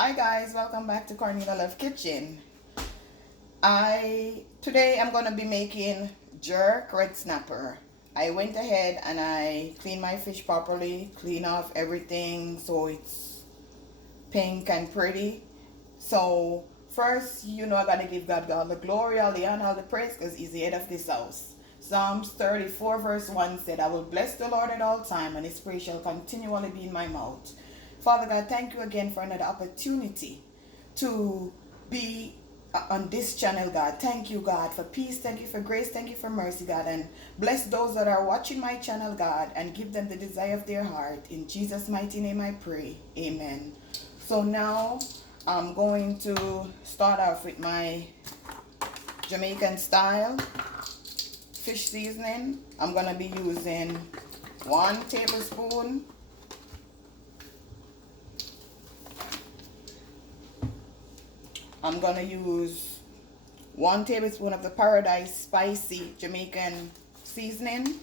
Hi guys, welcome back to CORNELIALOVE KITCHEN. Today I'm gonna be making jerk red snapper. I went ahead and I cleaned my fish properly, clean off everything so it's pink and pretty. So first, I gotta give God all the glory, all the honor, all the praise, because He's the head of this house. Psalms 34 verse 1 said, I will bless the Lord at all time, and His praise shall continually be in my mouth. Father God, thank you again for another opportunity to be on this channel, God. Thank you, God, for peace. Thank you for grace. Thank you for mercy, God. And bless those that are watching my channel, God, and give them the desire of their heart. In Jesus' mighty name I pray. Amen. So now I'm going to start off with my Jamaican style fish seasoning. I'm going to be using 1 tablespoon. I'm going to use 1 tablespoon of the Paradise Spicy Jamaican seasoning.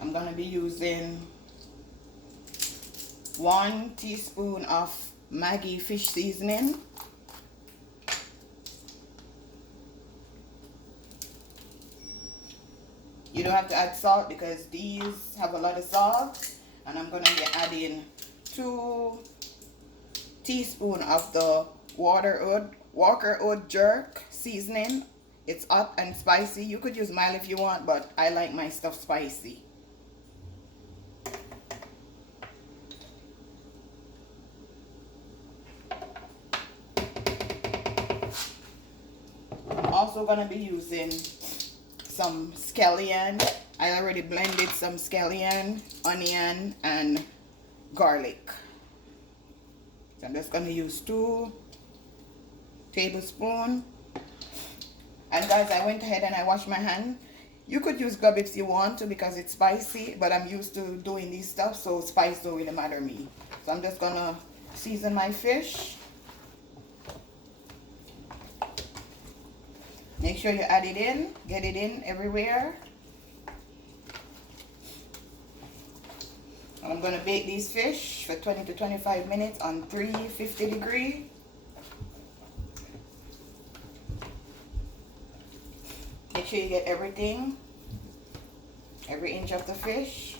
I'm going to be using 1 teaspoon of Maggie fish seasoning. You don't have to add salt because these have a lot of salt. And I'm going to be adding 2 teaspoons of the Walkerswood jerk seasoning. It's hot and spicy. You could use mild if you want, but I like my stuff spicy. I'm also going to be using some scallion. I already blended some scallion, onion, and garlic. So I'm just going to use 2 tablespoons. And guys, I went ahead and I washed my hand. You could use glove if you want to because it's spicy, but I'm used to doing these stuff, so spice don't really matter me. So I'm just going to season my fish. Make sure you add it in, get it in everywhere. I'm going to bake these fish for 20 to 25 minutes on 350 degrees. Make sure you get everything, every inch of the fish.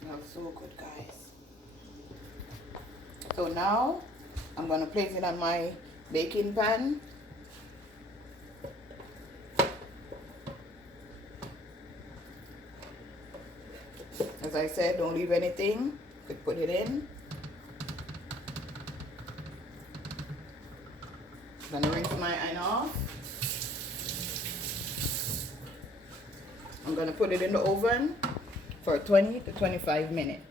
Smells so good, guys. So now I'm going to place it on my baking pan. As I said, don't leave anything. You could put it in. I'm going to rinse my iron off. I'm going to put it in the oven for 20 to 25 minutes.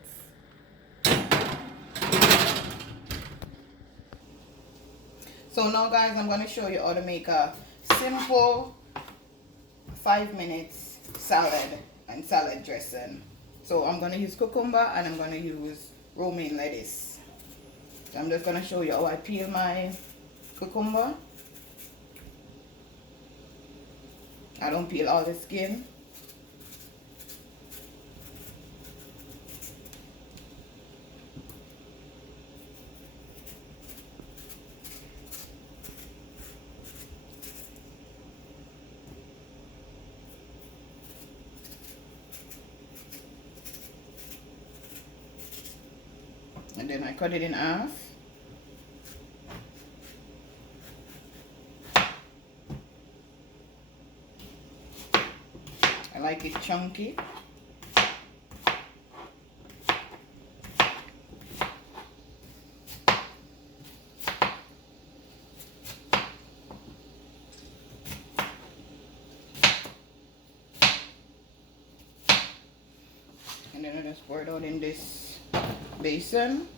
So now guys, I'm going to show you how to make a simple 5 minutes salad and salad dressing. So I'm going to use cucumber and I'm going to use romaine lettuce. So I'm just going to show you how I peel my cucumber. I don't peel all the skin. And then I cut it in half. I like it chunky. And then I just pour it out in this basin.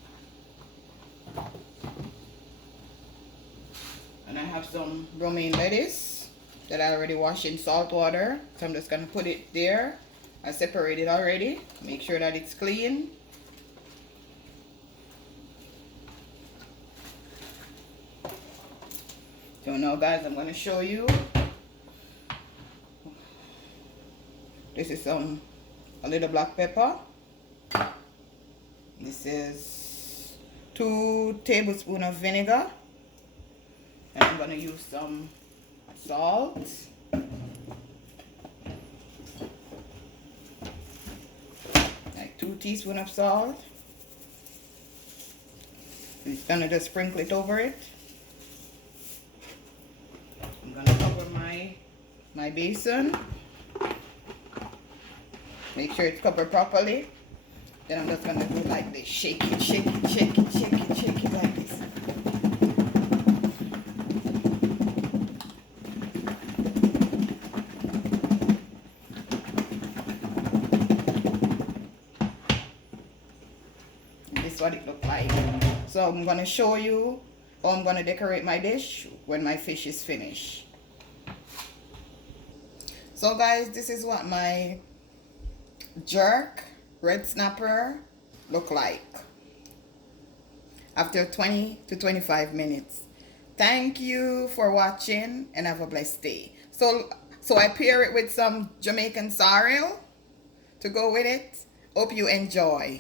And I have some romaine lettuce that I already washed in salt water. So I'm just gonna put it there. I separated it already. Make sure that it's clean. So now guys, I'm gonna show you. This is a little black pepper. This is 2 tablespoons of vinegar. And I'm gonna use some salt. Like 2 teaspoons of salt. I'm just gonna just sprinkle it over it. I'm gonna cover my basin. Make sure it's covered properly. Then I'm just gonna do like this. Shake it, shake it, shake it, shake it, shake it like this. This is what it looks like. So I'm gonna show you how I'm gonna decorate my dish when my fish is finished. So guys, this is what my jerk red snapper look like after 20 to 25 minutes. Thank you for watching and have a blessed day. So I pair it with some Jamaican sorrel to go with it. Hope you enjoy.